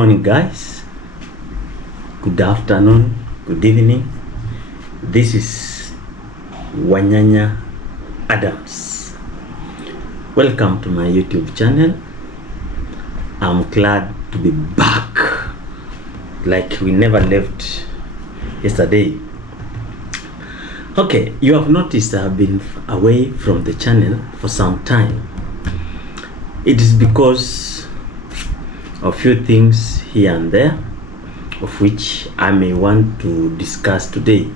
morning, guys. Good afternoon, good evening. This is Wanyanya Adams. Welcome to my YouTube channel. I'm glad to be back, like we never left yesterday. Okay, you have noticed I've been away from the channel for some time. It is because of few things here and there, of which I may want to discuss today.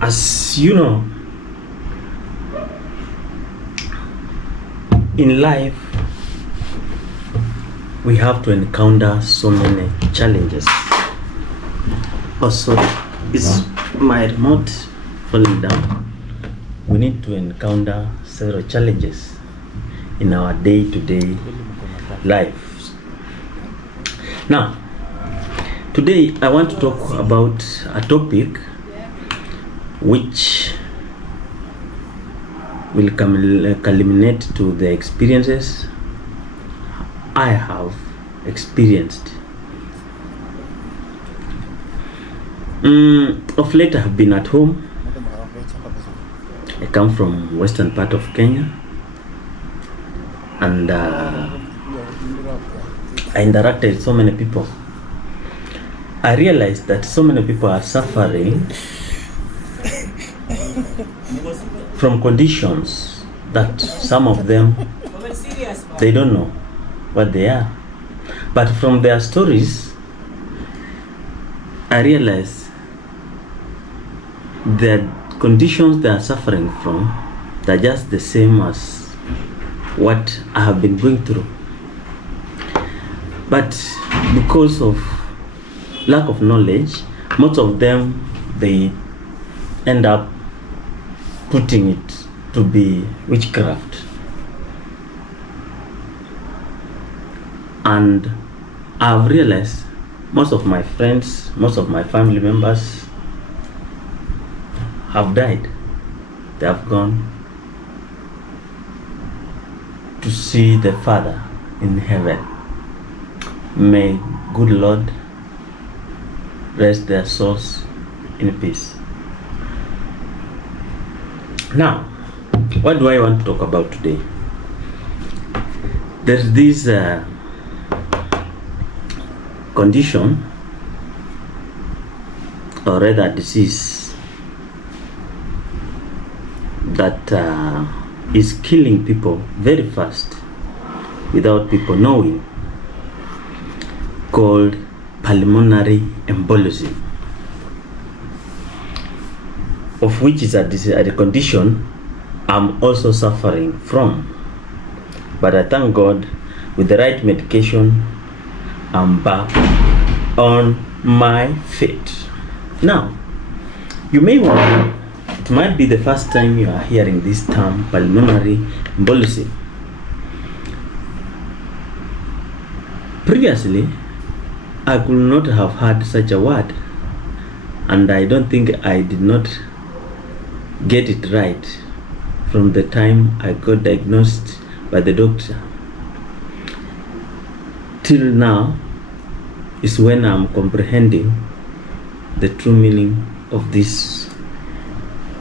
As you know, in life we have to encounter so many challenges. Also, is my remote falling down? We need to encounter several challenges in our day-to-day lives. Now, today I want to talk about a topic which will culminate to the experiences I have experienced. Of late I have been at home. I come from western part of Kenya, and I interacted with so many people. I realized that so many people are suffering from conditions that some of them, they don't know what they are. But from their stories, I realized the conditions they are suffering from, they're just the same as what I have been going through. But because of lack of knowledge, most of them, they end up putting it to be witchcraft. And I've realized most of my friends, most of my family members have died. They have gone to see the Father in heaven. May good Lord rest their souls in peace. Now, what do I want to talk about today? There's this condition, or rather disease, that is killing people very fast without people knowing, called pulmonary embolism, of which is a condition I'm also suffering from. But I thank God, with the right medication, I'm back on my feet. Now, you may wonder, it might be the first time you are hearing this term, pulmonary embolism. Previously, I could not have heard such a word, and I don't think I did not get it right from the time I got diagnosed by the doctor. Till now is when I'm comprehending the true meaning of this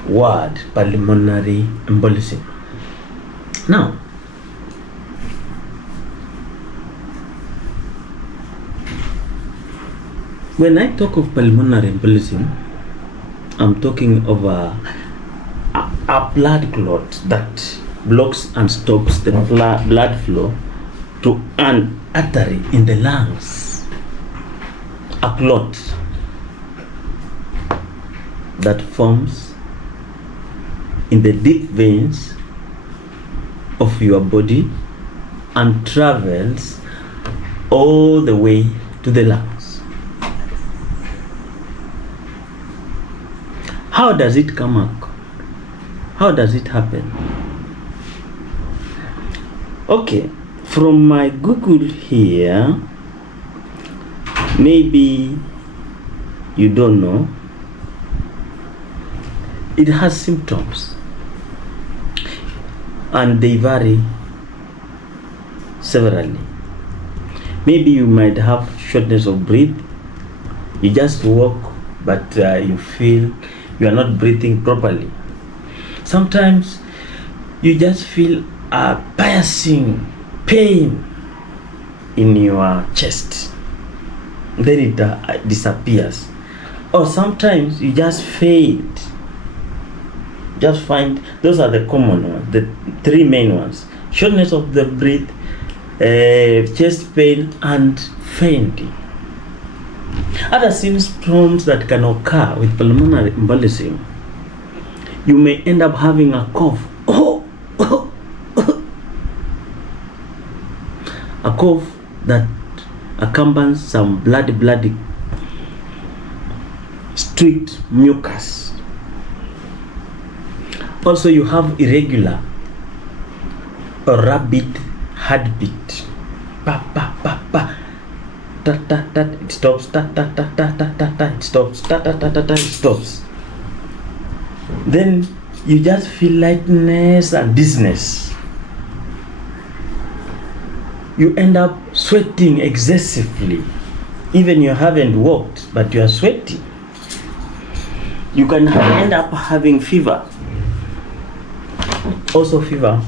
word, pulmonary embolism. Now, when I talk of pulmonary embolism, I'm talking of a blood clot that blocks and stops the blood flow to an artery in the lungs. A clot that forms in the deep veins of your body and travels all the way to the lungs. How does it come up? How does it happen? Okay, from my Google here, maybe you don't know, it has symptoms and they vary severally. Maybe you might have shortness of breath. You just walk, but you feel you are not breathing properly. Sometimes you just feel a piercing pain in your chest, then it disappears. Or sometimes you just faint. Just find those are the common ones, the three main ones: shortness of the breath, chest pain, and fainting. Other symptoms that can occur with pulmonary embolism: you may end up having a cough. A cough that accompanies some bloody streaked mucus. Also, you have irregular or rapid heartbeat. Pa pa pa pa. Ta ta ta. It stops. Ta ta ta ta ta ta ta. It stops. Ta ta ta ta ta. It stops. Then you just feel lightness and dizziness. You end up sweating excessively. Even you haven't walked, but you are sweating. You can end up having fever. Also fever,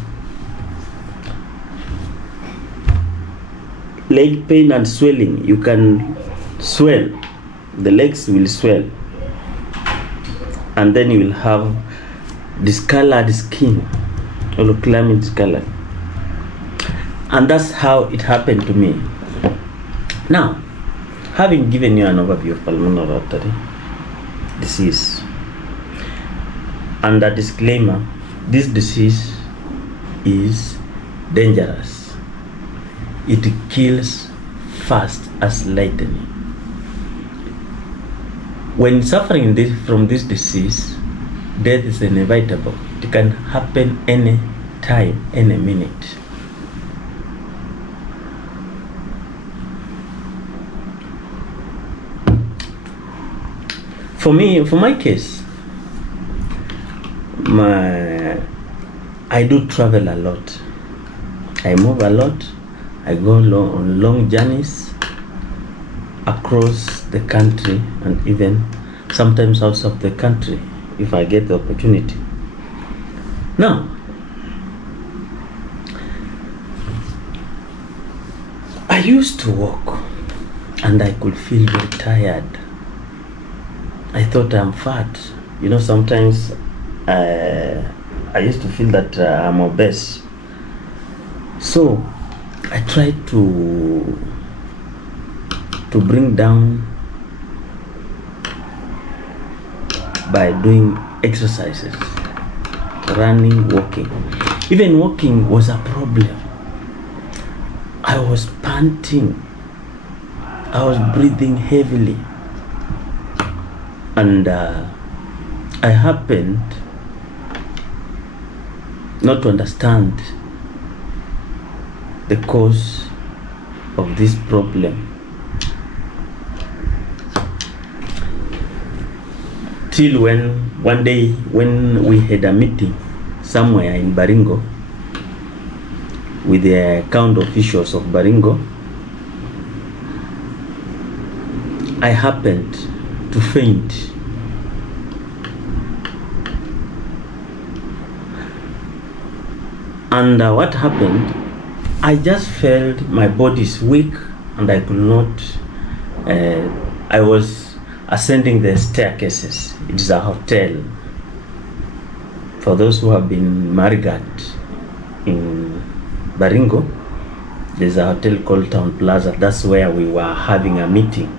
leg pain and swelling. You can swell, the legs will swell, and then you will have discolored skin, or climate discolored. And that's how it happened to me. Now, having given you an overview of pulmonary artery disease, and a disclaimer, this disease is dangerous. It kills fast as lightning. When suffering from this disease, death is inevitable. It can happen any time, any minute. For my case, I do travel a lot. I move a lot. I go on long journeys across the country, and even sometimes outside of the country if I get the opportunity. Now, I used to walk and I could feel very tired. I thought I'm fat. Sometimes I used to feel that I'm obese. So I tried to bring down by doing exercises, running, walking. Even walking was a problem. I was panting. I was breathing heavily. And I happened not to understand the cause of this problem till one day when we had a meeting somewhere in Baringo with the county officials of Baringo. I happened to faint. And what happened, I just felt my body is weak and I could not, I was ascending the staircases. It is a hotel. For those who have been Marigat in Baringo, there's a hotel called Town Plaza. That's where we were having a meeting.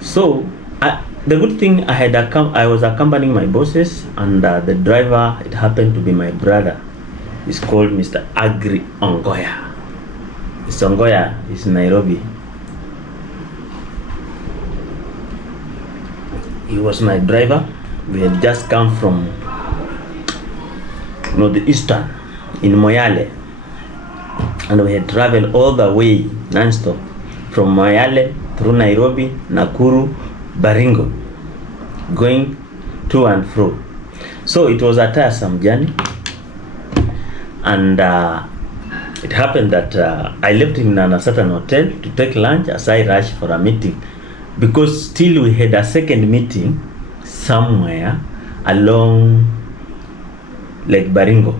So the good thing, I was accompanying my bosses, and the driver, it happened to be my brother. He's called Mr. Agri Ongoya. Mr. Ongoya is in Nairobi. He was my driver. We had just come from the eastern in Moyale, and we had traveled all the way non-stop from Moyale through Nairobi, Nakuru, Baringo, going to and fro. So it was a tiresome journey, and It happened that I left him in a certain hotel to take lunch as I rushed for a meeting, because still we had a second meeting somewhere along Lake Baringo.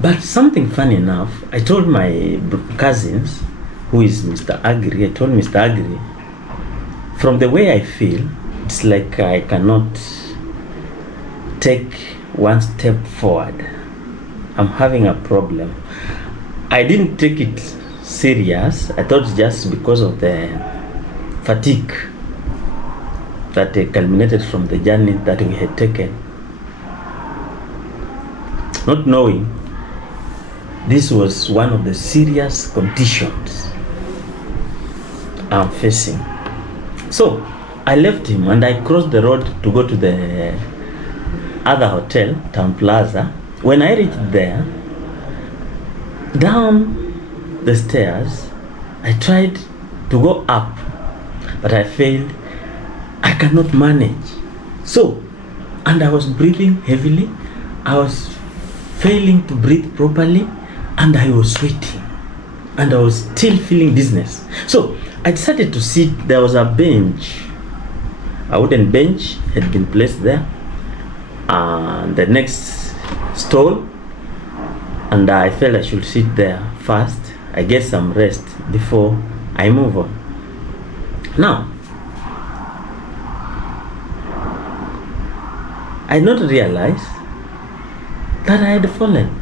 But something funny enough, I told my cousins, who is Mr. Agri, I told Mr. Agri, from the way I feel, it's like I cannot take one step forward. I'm having a problem. I didn't take it serious. I thought just because of the fatigue that culminated from the journey that we had taken. Not knowing this was one of the serious conditions I'm facing. So I left him and I crossed the road to go to the other hotel, Town Plaza. When I reached there, down the stairs, I tried to go up, but I failed. I cannot manage. So, and I was breathing heavily. I was failing to breathe properly, and I was sweating, and I was still feeling dizziness. So I decided to sit. There was a bench, a wooden bench had been placed there, and the next stall, and I felt I should sit there first. I get some rest before I move on. Now, I did not realize that I had fallen.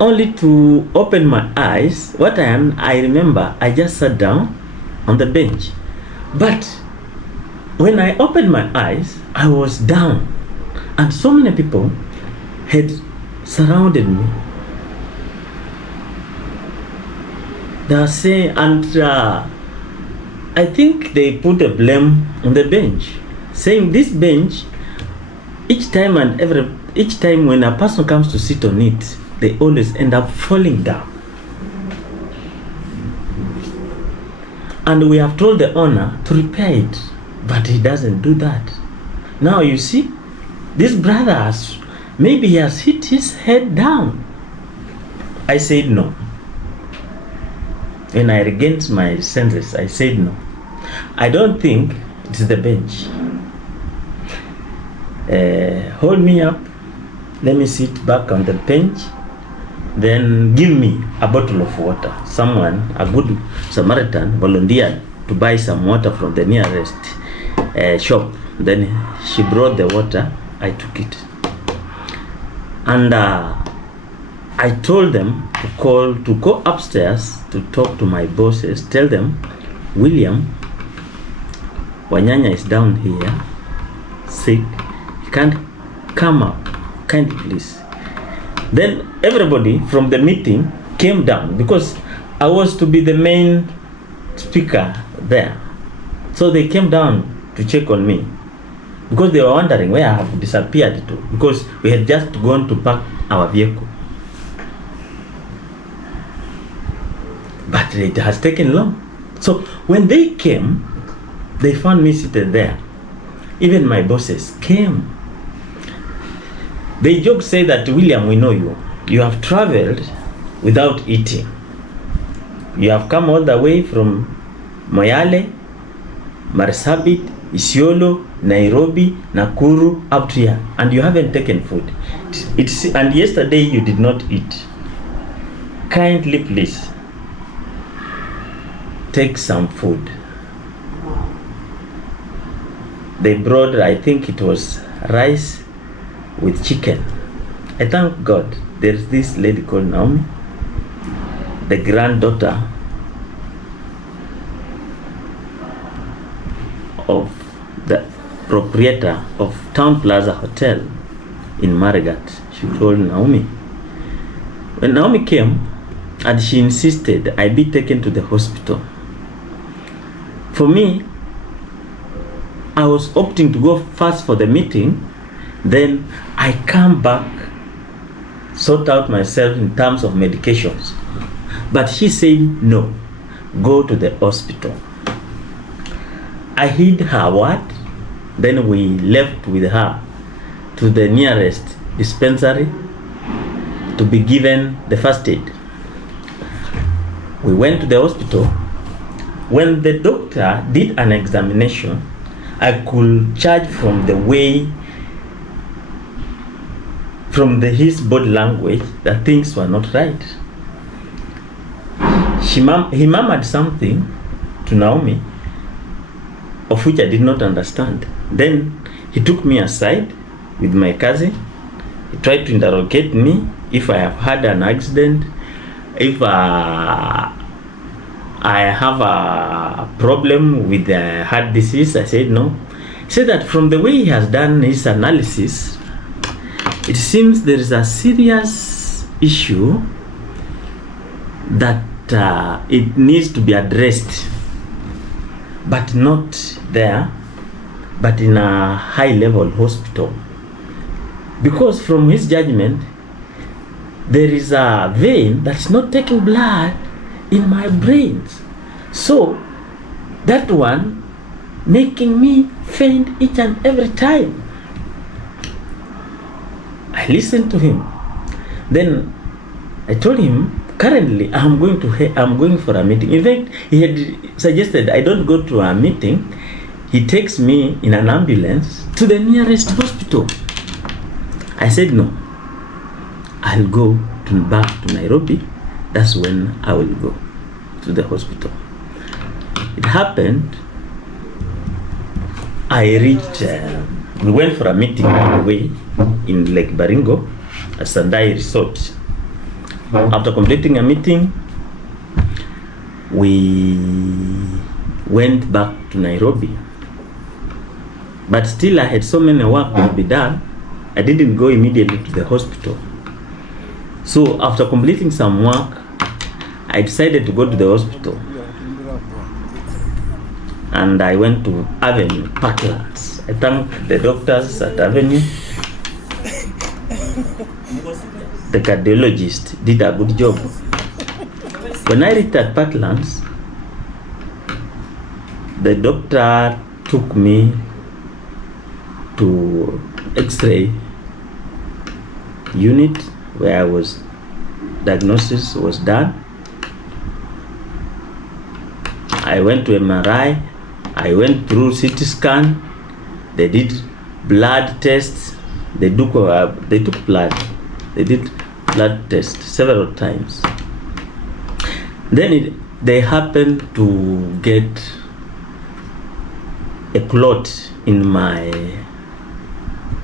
Only to open my eyes, I remember I just sat down on the bench. But when I opened my eyes, I was down, and so many people had surrounded me. They are saying, and I think they put a blame on the bench, saying this bench, each time when a person comes to sit on it, they always end up falling down. And we have told the owner to repair it, but he doesn't do that. Now you see, this brother maybe he has hit his head down. I said no. When I regained my senses, I said no. I don't think it's the bench. Hold me up, let me sit back on the bench, then give me a bottle of water. Someone, a good Samaritan, volunteered to buy some water from the nearest shop. Then she brought the water, I took it. And I told them to go upstairs to talk to my bosses, tell them, William Wanyanya is down here, sick, he can't come up, kindly please. Then everybody from the meeting came down, because I was to be the main speaker there. So they came down to check on me, because they were wondering where I have disappeared to, because we had just gone to park our vehicle. But it has taken long. So when they came, they found me seated there. Even my bosses came. They joke, say that, William, we know you. You have traveled without eating. You have come all the way from Moyale, Marsabit, Isiolo, Nairobi, Nakuru, up to here, and you haven't taken food. And yesterday you did not eat. Kindly please take some food. They brought, I think it was rice with chicken. I thank God there's this lady called Naomi, the granddaughter of the proprietor of Town Plaza Hotel in Marigat. She told Naomi. When Naomi came, and she insisted I be taken to the hospital. For me, I was opting to go first for the meeting, then I come back, sort out myself in terms of medications. But she said, no, go to the hospital. I heed her word, Then we left with her to the nearest dispensary to be given the first aid. We went to the hospital. When the doctor did an examination, I could judge from the way, from his body language, that things were not right. He murmured something to Naomi, of which I did not understand. Then he took me aside with my cousin. He tried to interrogate me if I have had an accident, if I have a problem with heart disease. I said no. He said that from the way he has done his analysis, it seems there is a serious issue that it needs to be addressed, but not there, but in a high-level hospital. Because from his judgment, there is a vein that's not taking blood in my brains. So that one making me faint each and every time. I listened to him. Then I told him, currently I'm going for a meeting. In fact, he had suggested I don't go to a meeting. He takes me in an ambulance to the nearest hospital. I said no. I'll go back to Nairobi. That's when I will go to the hospital. It happened, I reached, we went for a meeting on the way in Lake Baringo, a Sandai resort. After completing a meeting, we went back to Nairobi. But still I had so many work to be done, I didn't go immediately to the hospital. So after completing some work, I decided to go to the hospital. And I went to Avenue, Parklands. I thank the doctors at Avenue. The cardiologist did a good job. When I reached at Parklands, the doctor took me to X-ray unit where diagnosis was done. I went to MRI. I went through CT scan. They did blood tests. They took blood. They did blood tests several times. Then they happened to get a clot in my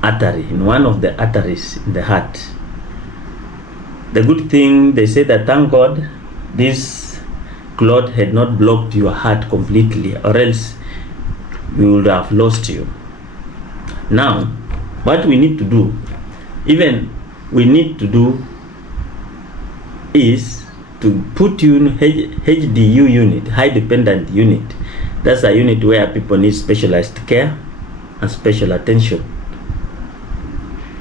artery, in one of the arteries in the heart. The good thing, they say that thank God this clot had not blocked your heart completely, or else we would have lost you. Now, what we need to do, is to put you in HDU unit, high dependent unit. That's a unit where people need specialized care and special attention.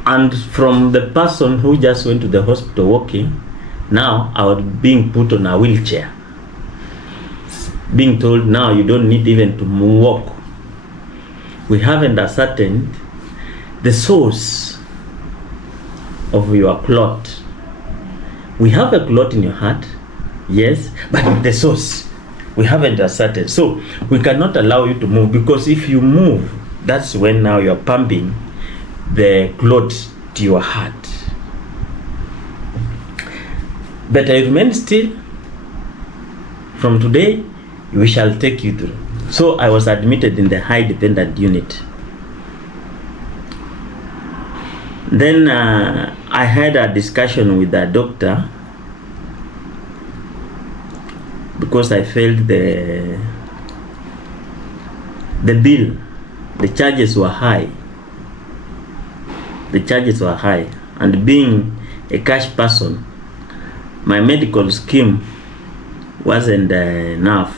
And from the person who just went to the hospital walking, now I was being put on a wheelchair, being told now you don't need even to walk. We haven't ascertained the source of your clot. We have a clot in your heart, yes, but the source we haven't ascertained. So we cannot allow you to move, because if you move, that's when now you're pumping the clot to your heart. But I remain still. From today, we shall take you through. So I was admitted in the high dependent unit. Then I had a discussion with the doctor, because I felt the bill, the charges were high. The charges were high, and being a cash person, my medical scheme wasn't enough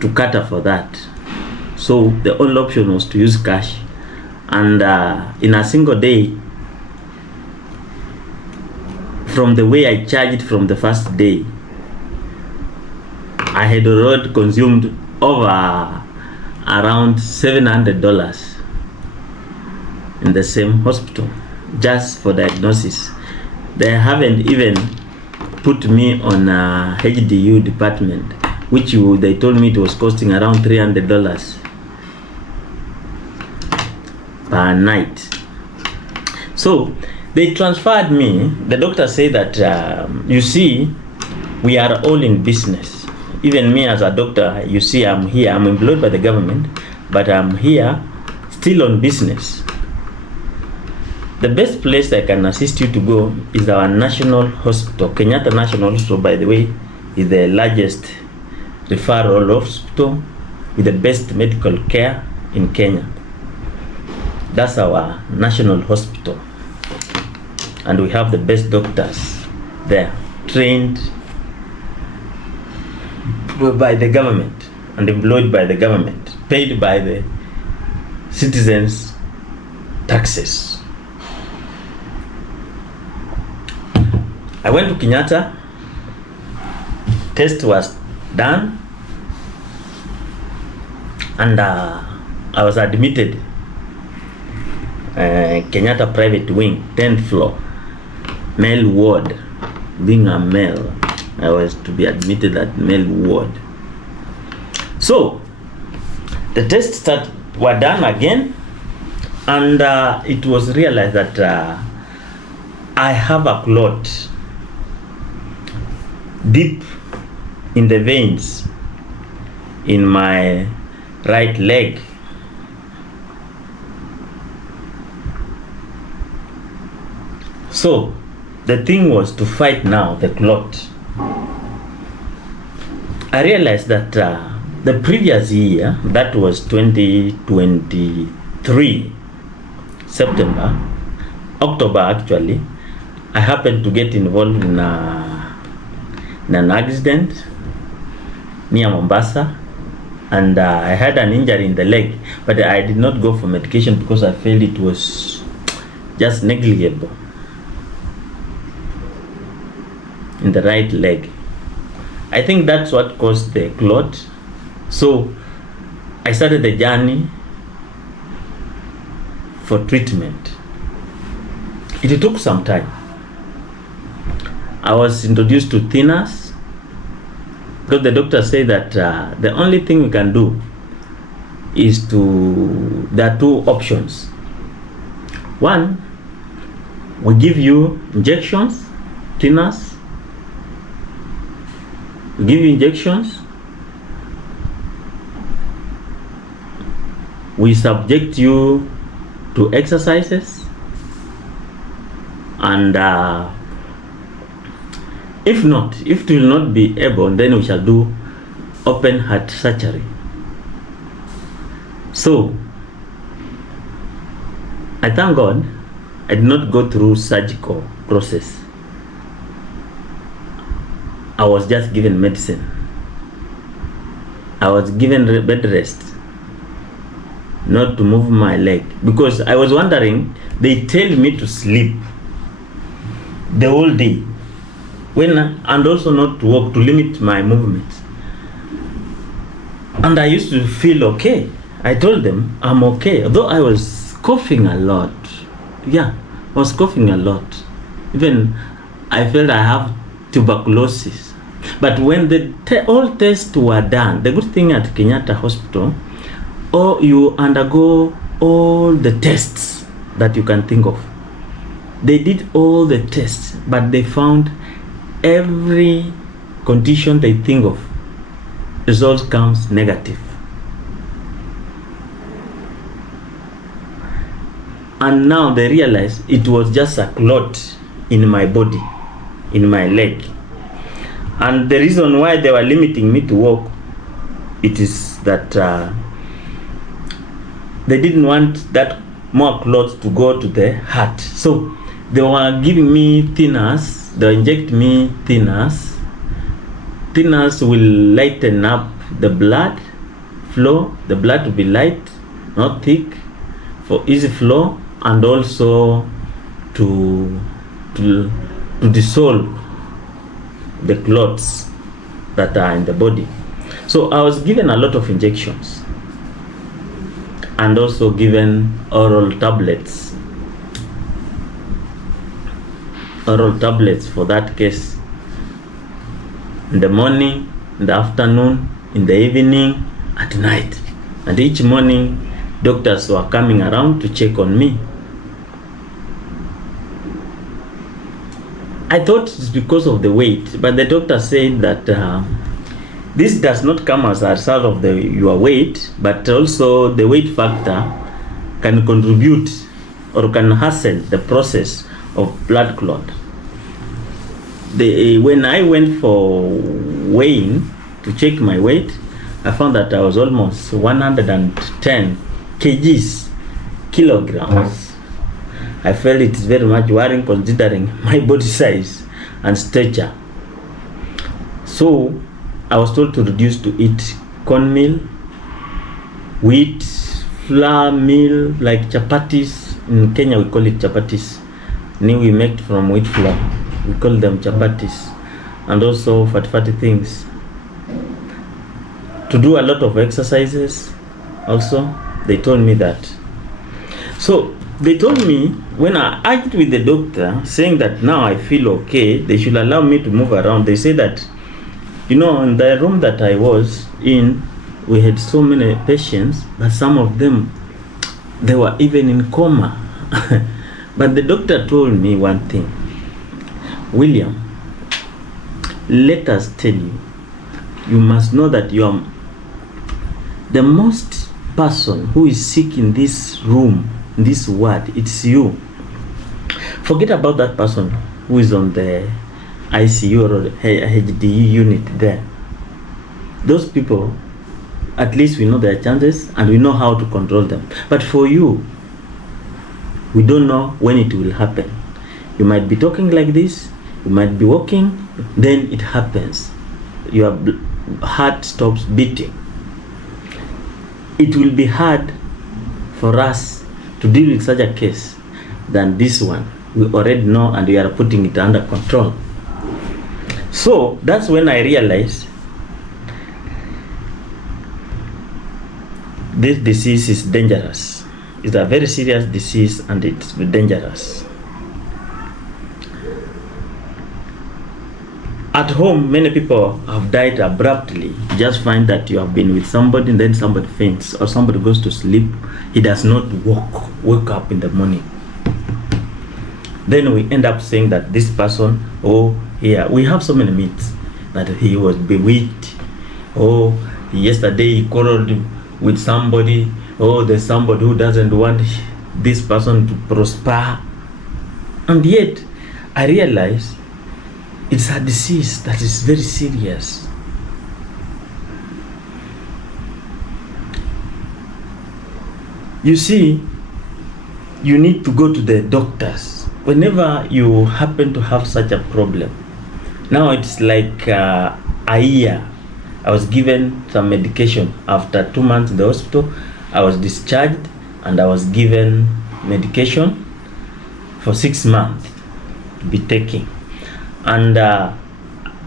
to cater for that. So the only option was to use cash. And in a single day, from the way I charged from the first day, I had already consumed over around $700 in the same hospital just for diagnosis. They haven't even put me on a HDU department, which they told me it was costing around $300 per night. So they transferred me. The doctor said that, you see, we are all in business. Even me as a doctor, you see, I'm here, I'm employed by the government, but I'm here still on business. The best place I can assist you to go is our national hospital. Kenyatta National Hospital, by the way, is the largest referral hospital with the best medical care in Kenya. That's our national hospital. And we have the best doctors there, trained by the government and employed by the government, paid by the citizens' taxes. I went to Kenyatta, test was done, and I was admitted Kenyatta private wing, 10th floor, male ward. Being a male, I was to be admitted at male ward. So the tests were done again, and it was realized that I have a clot deep in the veins in my right leg. So the thing was to fight now the clot. I realized that the previous year, that was 2023 September, October actually, I happened to get involved in an accident near Mombasa, and I had an injury in the leg, but I did not go for medication because I felt it was just negligible in the right leg. I think that's what caused the clot. So I started the journey for treatment. It took some time. I was introduced to thinners because the doctor said that the only thing we can do is there are two options. One, we give you injections, thinners. We give you injections. We subject you to exercises, and if it will not be able, then we shall do open heart surgery. So I thank God I did not go through surgical process. I was just given medicine. I was given bed rest, not to move my leg, because I was wondering, they tell me to sleep the whole day, and also not to walk, to limit my movements. And I used to feel okay. I told them I'm okay, although I was coughing a lot. Yeah, I was coughing a lot. Even I felt I have tuberculosis. But when all tests were done, the good thing at Kenyatta Hospital, you undergo all the tests that you can think of. They did all the tests, but they found every condition they think of, result comes negative. And now they realize it was just a clot in my body, in my leg. And the reason why they were limiting me to walk, it is that they didn't want that more clot to go to the heart. So they were giving me thinners. They inject me thinners. Thinners will lighten up the blood flow. The blood will be light, not thick, for easy flow, and also to dissolve the clots that are in the body. So I was given a lot of injections. and also given oral tablets for that case, in the morning, in the afternoon, in the evening, at night. And each morning doctors were coming around to check on me. I thought it's because of the weight, but the doctor said that this does not come as a result of your weight, but also the weight factor can contribute or can hasten the process of blood clot. When I went for weighing to check my weight, I found that I was almost 110 kilograms. I felt it's very much worrying considering my body size and stature. So I was told to reduce to eat cornmeal, wheat, flour meal like chapatis. In Kenya we call it chapatis. We make from wheat flour. We call them chapatis. And also fatty things. To do a lot of exercises also, they told me that. So they told me, when I argued with the doctor saying that now I feel okay, they should allow me to move around. They say that, in the room that I was in, we had so many patients, but some of them, they were even in coma. But the doctor told me one thing: William, let us tell you, you must know that you are the most person who is sick in this room, in this ward. It's you. Forget about that person who is on the ICU or HDU unit there. Those people, at least we know their chances and we know how to control them. But for you, we don't know when it will happen. You might be talking like this, you might be walking, then it happens. Your heart stops beating. It will be hard for us to deal with such a case than this one. We already know and we are putting it under control. So that's when I realized this disease is dangerous. It's a very serious disease and it's dangerous. At home, many people have died abruptly. You just find that you have been with somebody and then somebody faints or somebody goes to sleep. He does not wake up in the morning. Then we end up saying that this person, we have so many myths that he was bewitched. Yesterday he quarreled with somebody. There's somebody who doesn't want this person to prosper. And yet, I realize it's a disease that is very serious. You see, you need to go to the doctors whenever you happen to have such a problem. Now it's like a year. I was given some medication. After 2 months in the hospital, I was discharged and I was given medication for 6 months to be taking. And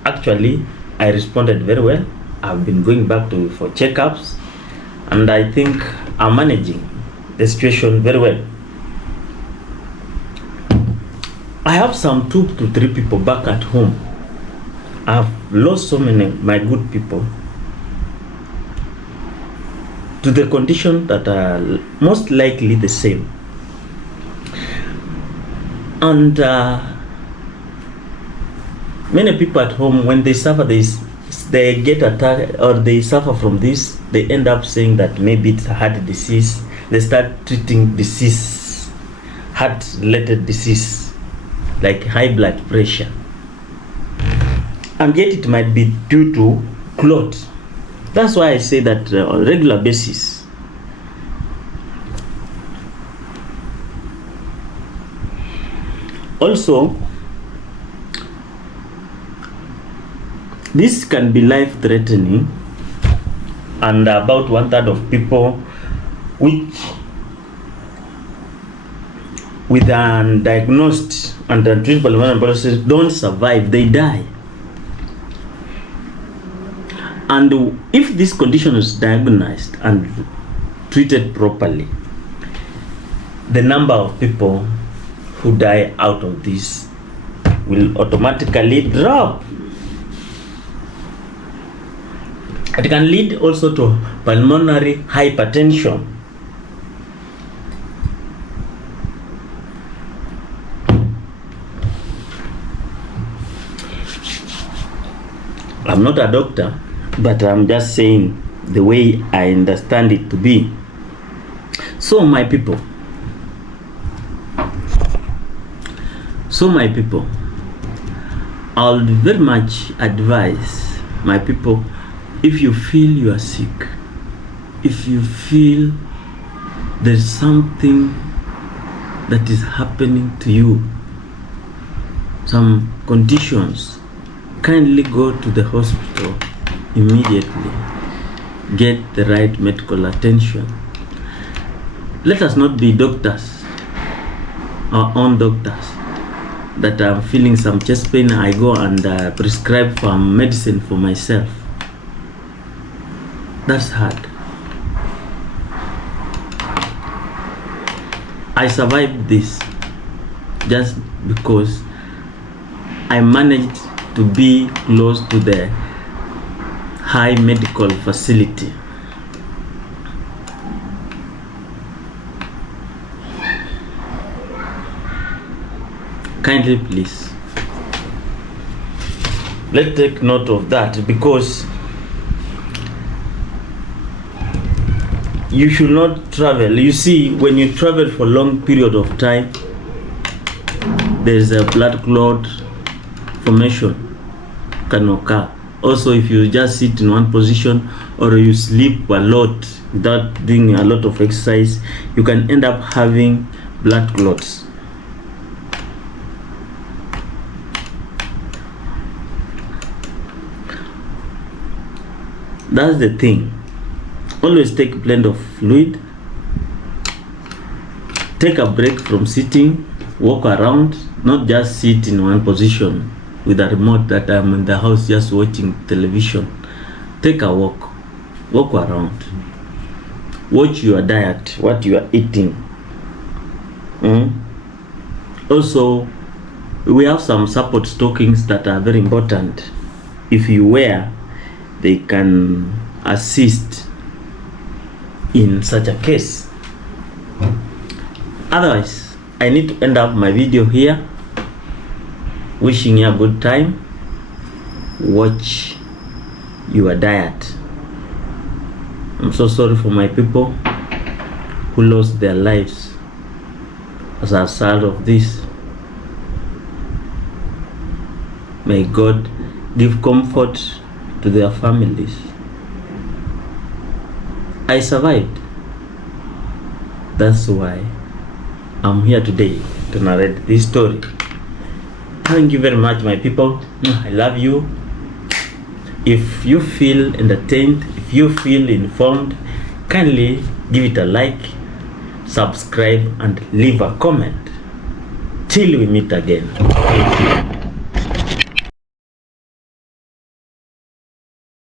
actually, I responded very well. I've been going back for checkups, and I think I'm managing the situation very well. I have some 2 to 3 people back at home. I've lost so many my good people to the condition that are most likely the same. And many people at home, when they suffer this, they get attacked or they suffer from this, they end up saying that maybe it's a heart disease. They start treating disease, heart-related disease, like high blood pressure. And yet it might be due to clot. That's why I say that on a regular basis. Also, this can be life-threatening, and about 1/3 of people with undiagnosed and untreated pulmonary embolism don't survive, they die. And if this condition is diagnosed and treated properly, the number of people who die out of this will automatically drop. It can lead also to pulmonary hypertension. I'm not a doctor, but I'm just saying the way I understand it to be. So my people, I'll very much advise my people, if you feel you are sick, if you feel there's something that is happening to you, some conditions, kindly go to the hospital immediately. Get the right medical attention. Let us not be doctors, our own doctors, that I'm feeling some chest pain, I go and prescribe some medicine for myself. That's hard. I survived this just because I managed to be close to the high medical facility. Kindly please, let's take note of that, because you should not travel. You see, when you travel for a long period of time, there's a blood clot formation can occur. Also, if you just sit in one position or you sleep a lot without doing a lot of exercise, you can end up having blood clots. That's the thing. Always take plenty of fluid. Take a break from sitting. Walk around. Not just sit in one position with a remote that I'm in the house just watching television. Take a walk. Walk around. Watch your diet, what you are eating. Also, we have some support stockings that are very important. If you wear, they can assist in such a case. Otherwise, I need to end up my video here. Wishing you a good time. Watch your diet. I'm so sorry for my people who lost their lives as a result of this. May God give comfort to their families. I survived. That's why I'm here today to narrate this story. Thank you very much, my people. I love you. If you feel entertained, if you feel informed, kindly give it a like, subscribe, and leave a comment. Till we meet again.